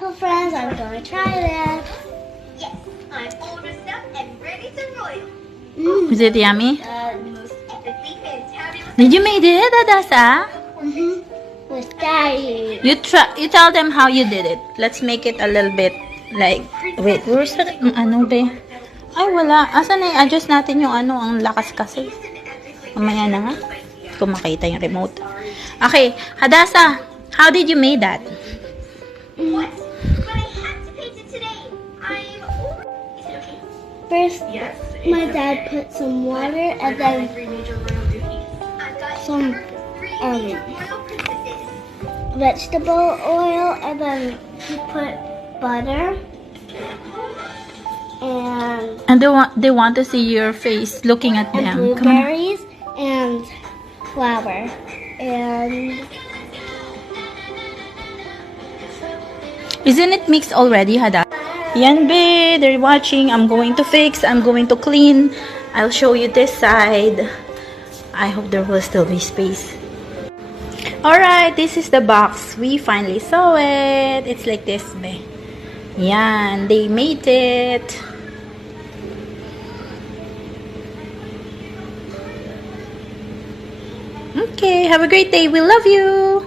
little friends, I'm gonna try this. Yes, I'm all dressed up and ready to roll. Is it yummy? Most epically fantabulous. Did you make it, Adasa? With Daddy. You tell them how you did it. Let's make it a little bit like, wait, where's the, ano be? Ay, wala. Asa na i-adjust natin yung ano, ang lakas kasi. Mamaya na nga. Kung makita yung remote. Okay, Hadasa, how did you make that? What? But I had to paint it today. I'm over. Is it okay? First, Yes. my dad put some water and then Three major royal duties. I've got some three royal princesses. vegetable oil and then he put butter And they want to see your face looking at and them. Come on. blueberries and flour and Isn't it mixed already, Hada? Yan be, they're watching. I'm going to fix. I'm going to clean. I'll show you this side. I hope there will still be space. Alright, this is the box. We finally saw it. It's like this, be. Yan, they made it. Okay, have a great day. We love you.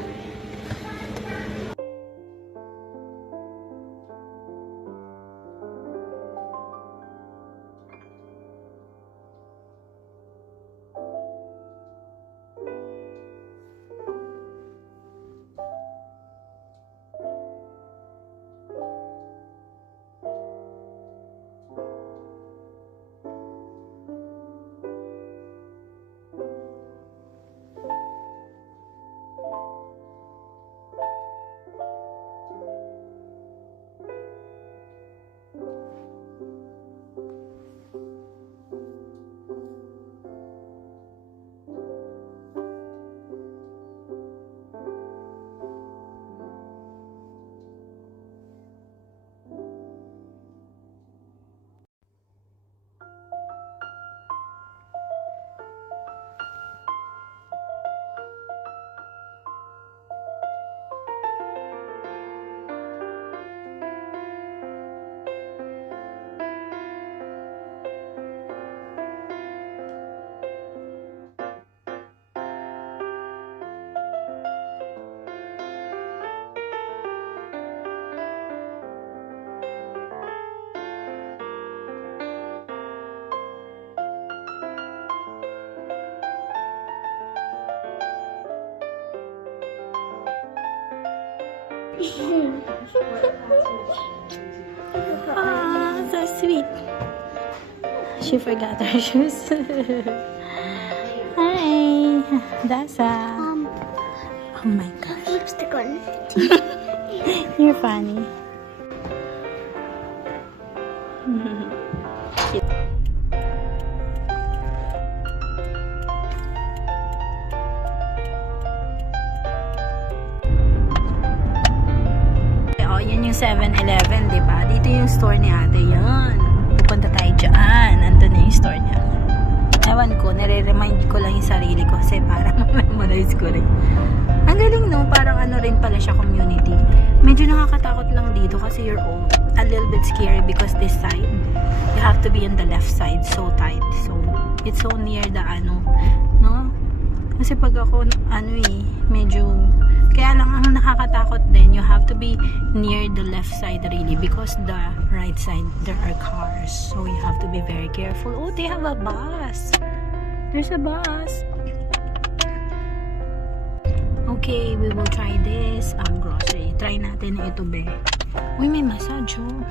Ah, so sweet. She forgot her shoes. Hi, Dasa. Oh my gosh. lipstick on. You're funny. Oh, yan yung 7-Eleven, di ba? Dito yung store ni ate. Yan. Pupunta tayo dyan. Nandun na yung store niya. Ewan ko, nare-remind ko lang yung sarili ko kasi para ma-memorize ko rin. Ang galing, no? Parang ano rin pala siya community. Medyo nakakatakot lang dito kasi you're a little bit scary because this side, you have to be on the left side. So tight. So, it's so near the ano, no? Kasi pag ako, ano medyo, kaya lang ang nakakatakot din, you have to be near the left side really because the right side, there are cars. So, you have to be very careful. Oh, they have a bus. There's a bus. Okay, we will try this grocery. Try natin na ito, be. Uy, may massage, oh.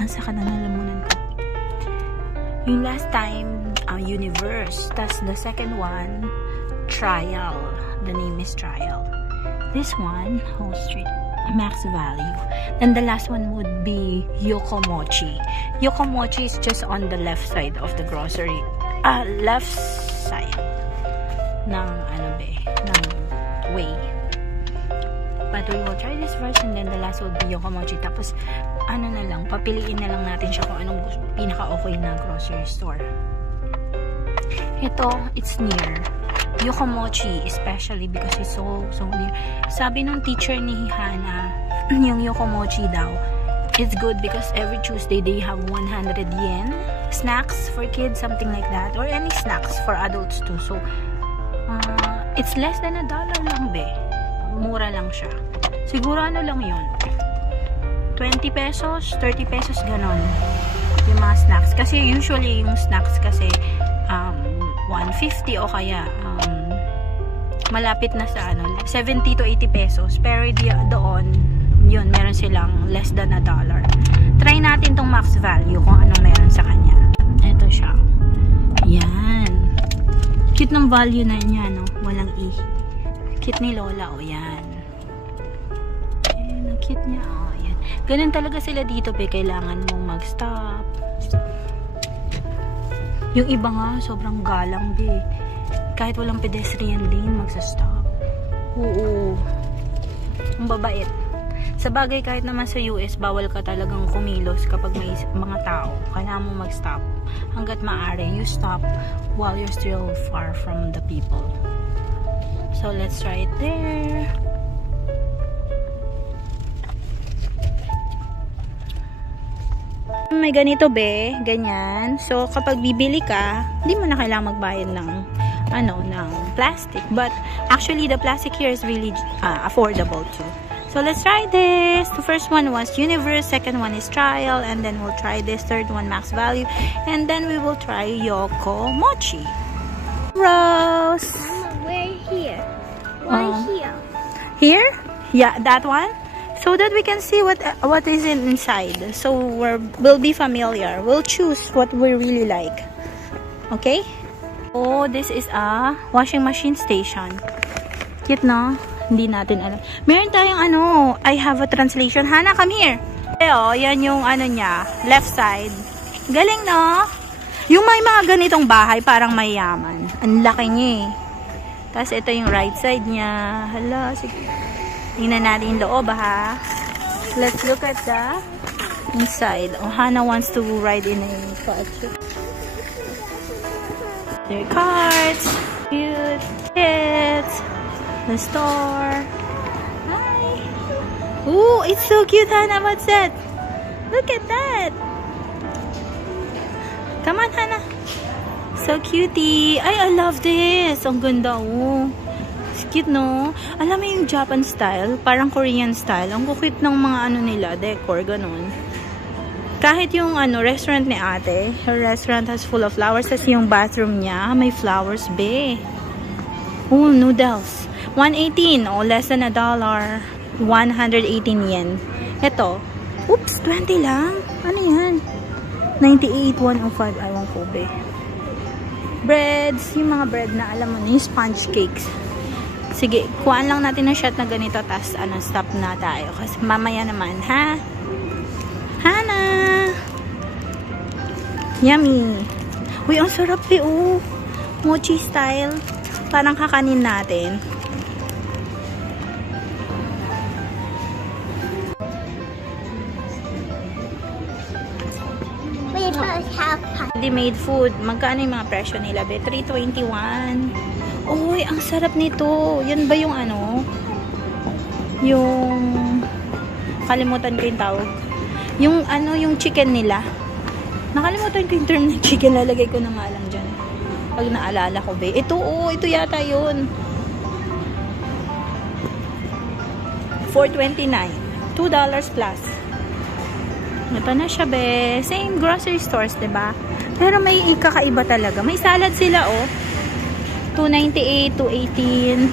Asa ka na nalamunan ko. Yung last time, Universe. Tas the second one, Trial. The name is Trial. This one, Whole Street, Max Value. Then the last one would be Yokomochi. Yokomochi is just on the left side of the grocery. Left side ng ng way. But we will try this first and then the last will be Yokomochi. Tapos, ano na lang, papiliin na lang natin siya kung anong pinaka-okay na grocery store. Ito, it's near Yokomochi, especially because it's so near. Sabi nung teacher ni Hana, yung Yokomochi daw. It's good because every Tuesday they have 100 yen snacks for kids, something like that, or any snacks for adults too. So it's less than $1 lang be. Mura lang siya. Siguro ano lang yun, 20 pesos, 30 pesos, ganon yung mga snacks. Kasi usually yung snacks kasi 150 o kaya malapit na sa 70 to 80 pesos. Pero doon, yun, meron silang less than $1. Try natin tong max value kung anong meron sa kanya. Ito siya. Yan. Cute ng value na niya, no? Walang E. Cute ni Lola, o yan. Ayan, ang cute niya, o yan. Ganun talaga sila dito, pe. Kailangan mong mag-stop. Yung iba nga, sobrang galang, be. Kahit walang pedestrian lane, magsa-stop. Oo. Ang babait. Sa bagay, kahit naman sa US, bawal ka talagang kumilos kapag may mga tao. Kailangan mo mag-stop. Hanggat maaari, you stop while you're still far from the people. So, let's try it there. May ganito be, ganyan. So, kapag bibili ka, hindi mo na kailangang magbayad ng ng plastic. But, actually, the plastic here is really affordable too. So, let's try this. The first one was Universe, second one is Trial, and then we'll try this third one, Max Value, and then we will try Yokomochi. Rose! Mama, we're here. Why here? Here? Yeah, that one? So that we can see what is inside. So we'll be familiar. We'll choose what we really like. Okay? Oh, this is a washing machine station. Cute, no? Hindi natin alam. Meron tayong I have a translation. Hana, come here. Yan yung niya, left side. Galing, no? Yung may mga ganitong bahay, parang mayaman. Ang laki niya eh. Tapos ito yung right side niya. Hala, sige. Tingnan natin yung loob, ha? Let's look at the inside. Oh, Hana wants to ride in a coach. There are cards. Cute. Kids. The store. Hi. Ooh, it's so cute, Hana. What's that? Look at that. Come on, Hana. So cutie. Ay, I love this. Ang ganda, oh. It's cute, no? Alam mo yung Japan style, parang Korean style. Ang cute ng mga nila, decor, ganun. Kahit yung restaurant ni ate, her restaurant has full of flowers. Tapos yung bathroom niya, may flowers, be. Oh, noodles. 118, less than $1. 118 yen. Ito, oops, 20 lang. Ano yan? 98, 105, ewan ko, be. Breads, yung mga bread na alam mo na, yung sponge cakes. Sige, kuhaan lang natin ng shot na ganito, tas stop na tayo. Kasi mamaya naman, ha? Hana! Yummy! Uy, ang sarap eh, oh. Mochi style. Parang kakanin natin. We both have pie. Ready-made food. Magkano yung mga presyo nila, be? 321. Uy, ang sarap nito. Yan ba yung yung kalimutan ko yung tawag. Yung yung chicken nila. Nakalimutan ko yung term ng chicken. Lalagay ko na nga lang dyan. Pag naalala ko, be. Ito, ito yata yun. 429. $2 plus. Ito na siya, be. Same grocery stores, diba? Pero may kakaiba talaga. May salad sila, oh. 298, 218.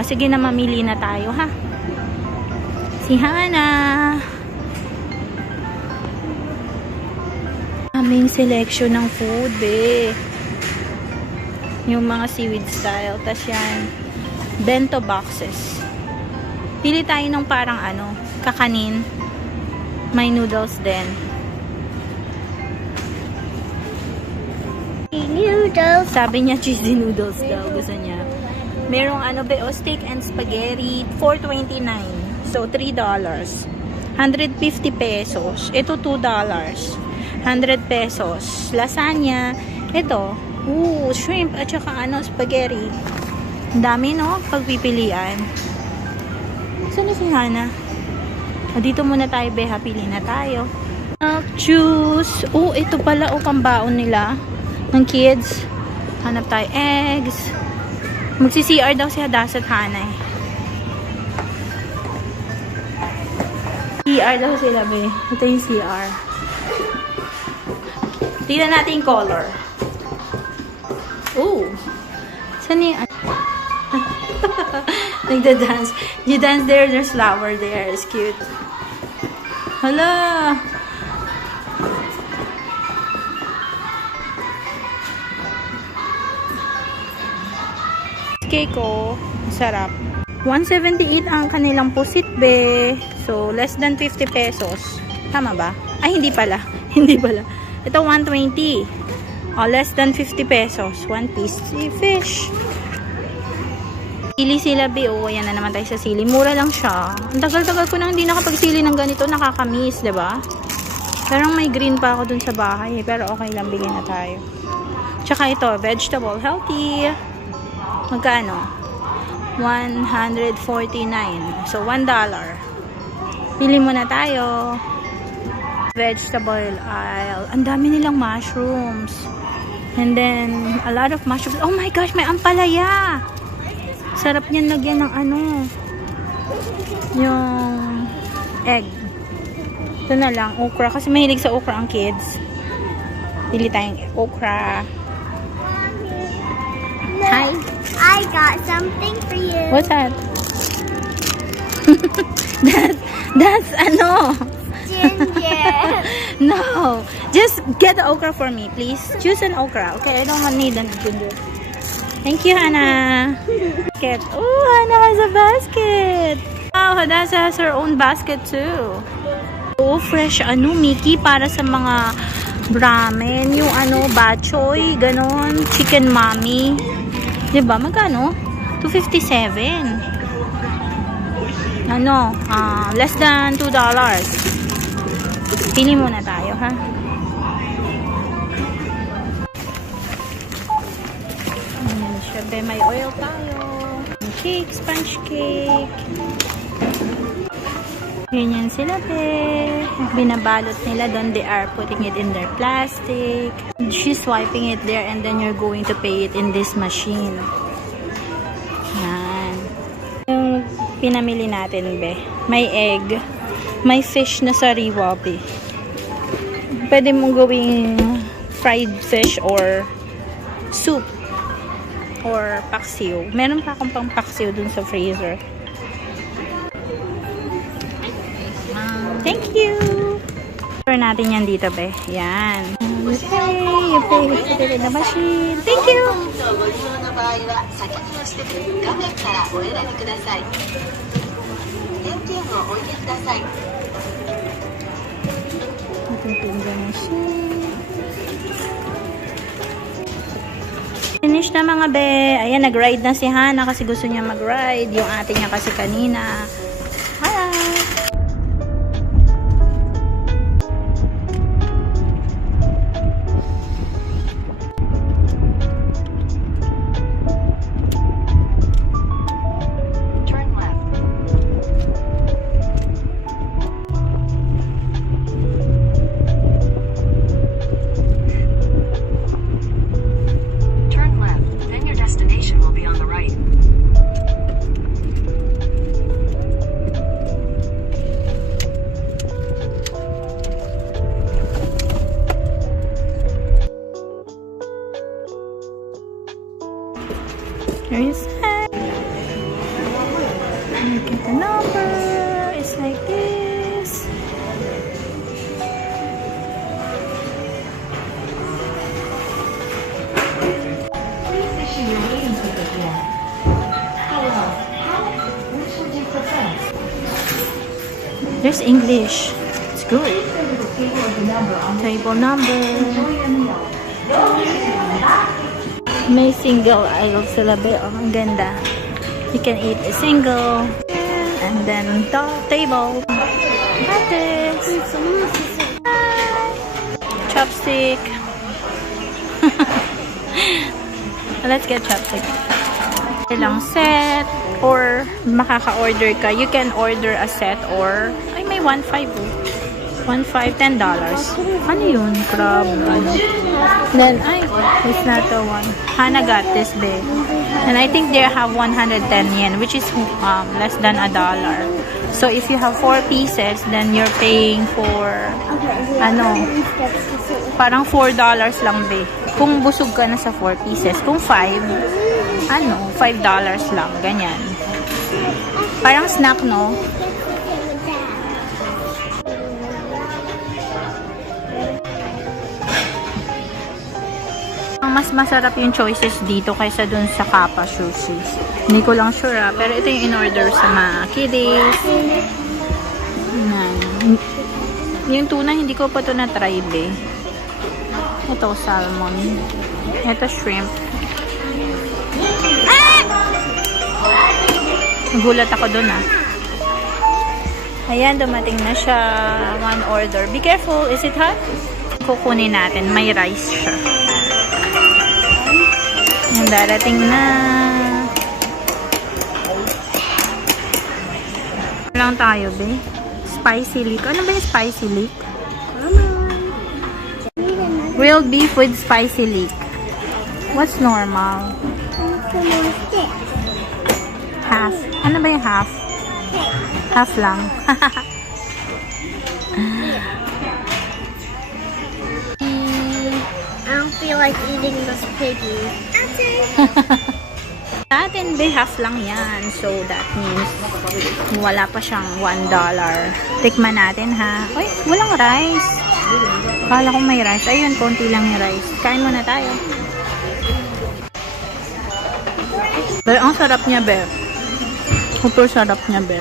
Sige na, mamili na tayo, ha? Si Hana. Aming selection ng food, be. Yung mga seaweed style. Tas yan, bento boxes. Pili tayo ng parang kakanin. May noodles din. Noodles. Sabi niya cheesy noodles daw. Gusto niya. Merong steak and spaghetti. 429. So, $3. 150 pesos. Ito, $2. 100 pesos. Lasagna. Ito. Shrimp at saka spaghetti. Ang dami, no? Pagpipilian. Saan na si Hana? Dito muna tayo, Beha. Pili na tayo. Milk juice. Oh, ito pala. Oh, pambaon nila ng kids. Hanap tayo eggs. Magsi-CR daw si Hadas at Hana. CR daw sila, Be. Ito yung CR. Tingnan natin yung color. Oh. Saan yung... Nagda-dance. You dance there, there's flower there. It's cute. Hala! Cake ko. Sarap. 178 ang kanilang pusit, Be. So, less than 50 pesos. Tama ba? Ay, hindi pala. Hindi pala. Ito, 120. Oh, less than 50 pesos. One piece fish. Sili sila, Be. Oh, ayan na naman tayo sa sili. Mura lang siya. Ang tagal-tagal ko nang hindi nakapagsili ng ganito. Nakakamiss, diba? Parang may green pa ako dun sa bahay. Pero okay lang, bigyan na tayo. Tsaka ito, vegetable. Healthy. Magkano? 149. So, $1. Pili muna tayo. Vegetable aisle. Ang dami nilang mushrooms. And then, a lot of mushrooms. Oh my gosh, may ampalaya! Sarap niyan lagyan ng ano. Yung egg. Ito na lang, okra. Kasi mahilig sa okra ang kids. Pili tayong okra. Hi! I got something for you. What's that? That's ano? Ginger. No. Just get the okra for me, please. Choose an okra. Okay, I don't need an ginger. Thank you, Hannah. Basket. Oh, Hannah has a basket. Wow, Hadas has her own basket too. Oh, fresh ano, Mickey para sa mga ramen. Yung ano, bachoy, ganon. Chicken mommy. Diba? Magkano? $2.57. Ano? Less than $2. Pili muna tayo, ha? Siyempre, may oil tayo. Cake, sponge cake. Ganyan sila, be. Binabalot nila doon. They are putting it in their plastic. She's swiping it there and then you're going to pay it in this machine. Yan. Yung pinamili natin, be. May egg. May fish na sariwa, be. Pwede mong gawing fried fish or soup. Or paksiw. Meron pa akong pang paksiw dun sa freezer. Thank you! Store natin yan dito, be. Yan. You pay it in the machine. Thank you! Finish na mga be. Ayan, nag-ride na si Hannah kasi gusto niya mag-ride. Yung ate niya kasi kanina. Hi! Here's it. Look at the number. It's like this. Please issue your waiting ticket here. Hello. Which would you prefer? There's English. It's good. Please enter the table of the number on the Table number. enjoy your meal. May single aisle sila, be. Oh, ang ganda. You can eat a single. And then table. Lettuce. Chopstick. Let's get chopstick. Lang set or makaka-order ka. You can order a set or ay may 1.5 oh. 1.5, $10. Ano yun? Crab. Ano? Then, ay, it's not the one. Hana got this big. And I think they have 110 yen, which is less than $1. So, if you have 4 pieces, then you're paying for, ano, parang $4 lang, be. Kung busog ka na sa 4 pieces. Kung 5, ano, $5 lang. Ganyan. Parang snack, no? Mas masarap yung choices dito kaysa dun sa Kappa Sushi. Hindi ko lang sure pero ito yung in-order sa mga kiddies. Yung tuna, hindi ko pa ito na-try be. Ito salmon. Ito shrimp. Nagulat ako dun Ayan, dumating na siya. One order. Be careful. Is it hot? Kukunin natin. May rice siya. Yung darating na. Lang tayo, be. Spicy leek. Ano ba yung spicy leek? Grilled beef with spicy leek. What's normal? Half. Ano ba yung half? Half lang. I don't feel like eating this piggy. Natin be half lang yan. So that means wala pa siyang $1. Tikman natin ha. Uy, walang rice. Kala ko may rice. Ayun, konti lang yung rice. Kain muna tayo. Pero ang sarap niya be. Super sarap niya be.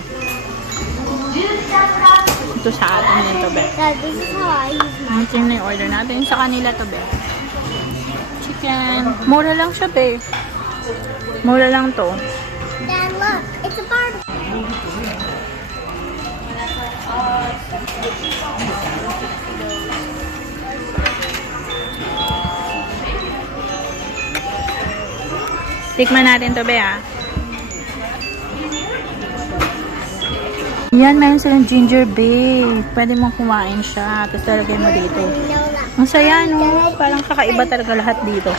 Ito sa atin nito be. Dad, this is how I use my. Ito na yung order natin. Sa kanila to be. Chicken. Mura lang siya be. Mura lang to. Dad, look, it's a barbecue. Tikman natin to be Yan, mayroon silang ginger bay. Pwede mong kumain siya. Tapos talagay mo dito. Ang saya, no? Parang kakaiba talaga lahat dito.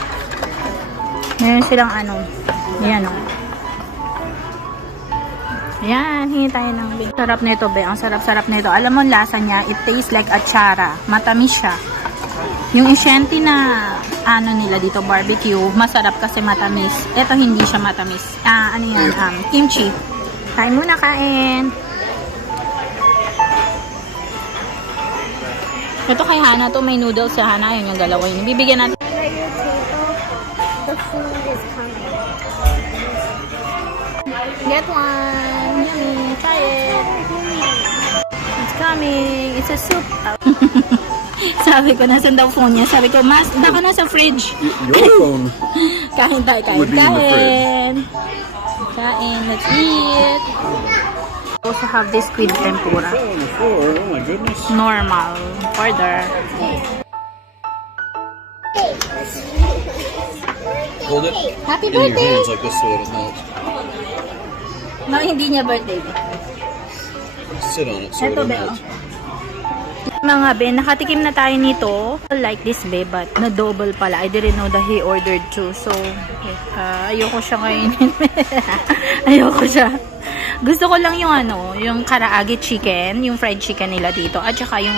Mayroon silang ano. Ayan, no? Ayan, hingi tayo ng bay. Sarap nito, be. Ang sarap-sarap nito. Alam mo, lasa niya, it tastes like achara. Matamis siya. Yung isyenti na ano nila dito, barbecue, masarap kasi matamis. Ito hindi siya matamis. Ano yan? Kimchi. Kain muna, kain. Ito kay Hana to, may noodles sa Hana. Ayun yung dalawa yun. Bibigyan natin. At your table, the food is coming. Get one. Yummy. Try it. It's coming. It's a soup. Sabi ko, nasan daw phone niya? Sabi ko, mas, baka nasa fridge. Your phone Kain tayo, kain. would be in the Kain. Kain. Let's eat. Also have this squid tempura. fell on the floor. Oh my goodness. Normal. Order. Hold it Happy in your birthday! hands like this so it melts. No, hindi niya birthday. Sit on it so Ito, it be. melts. Mga be, nakatikim na tayo nito. I like this be, but na-double pala. I didn't know that he ordered two. So, ayoko siya kainin. Ayoko siya. Gusto ko lang yung ano, yung karaage chicken, yung fried chicken nila dito. At saka yung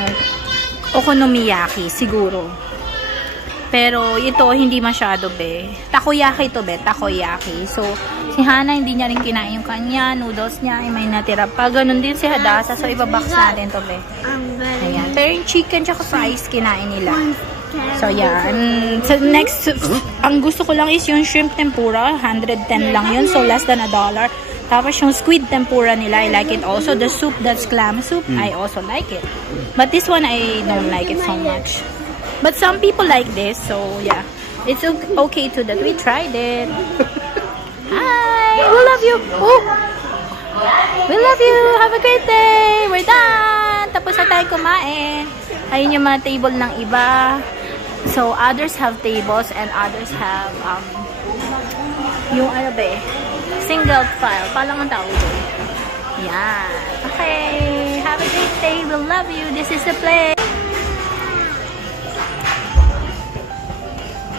okonomiyaki, siguro. Pero ito, hindi masyado be. Takoyaki to be, takoyaki. So, si Hana hindi niya rin kinain yung kanya, noodles niya, ay may natira pa. Ganun din si Hadasa. So, ibabox natin to be. Ayan. Pero yung chicken tsaka fries, kinain nila. So, yan. So, next, ang gusto ko lang is yung shrimp tempura. 110 lang yun. So, less than $1. Tapos yung squid tempura nila, I like it also. The soup, that's clam soup, I also like it. But this one, I don't like it so much. But some people like this, so yeah. It's okay too that we tried it. Hi! We love you! Oh! We love you! Have a great day! We're done! Tapos na tayo kumain. Ayun yung mga table ng iba. So, others have tables and others have, yung ano ba Single file. Palang ang tawag doon. Yan. Okay. Have a great day. We love you. This is the place.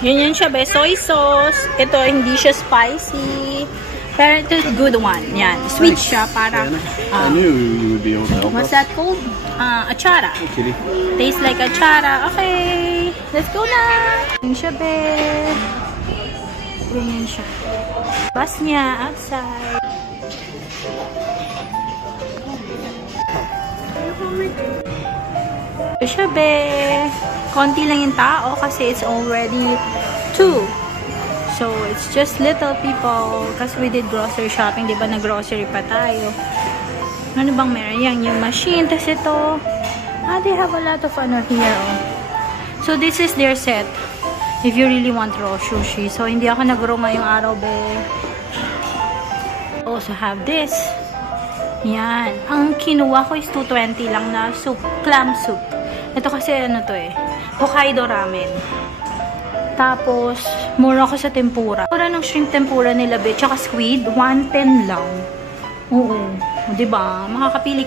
Yun siya, be. Soy sauce. Ito, hindi siya spicy. Pero ito, good one. Yan. Sweet siya. Parang, I knew you would be able to help what's us. that called? Achara. Hey, kitty. Tastes like achara. Okay. Let's go na. Yun siya, be. Ganyan siya. Bus niya, outside. Ito siya, be. Konti lang yung tao kasi it's already 2. So, it's just little people kasi we did grocery shopping. Diba, nag-grocery pa tayo. Ano bang meron? Yan, yung machine. Tapos ito, they have a lot of ano here, oh. So, this is their set. If you really want raw sushi. So, hindi ako nag-raw ngayong araw, be. Also have this. Yan. Ang kinuha ko is 220 lang na soup. Clam soup. Ito kasi ano to eh. Hokkaido ramen. Tapos, mura ako sa tempura. Mura ng shrimp tempura nila, be. Tsaka squid, 110 lang. Oo. Diba? Makakapili ka.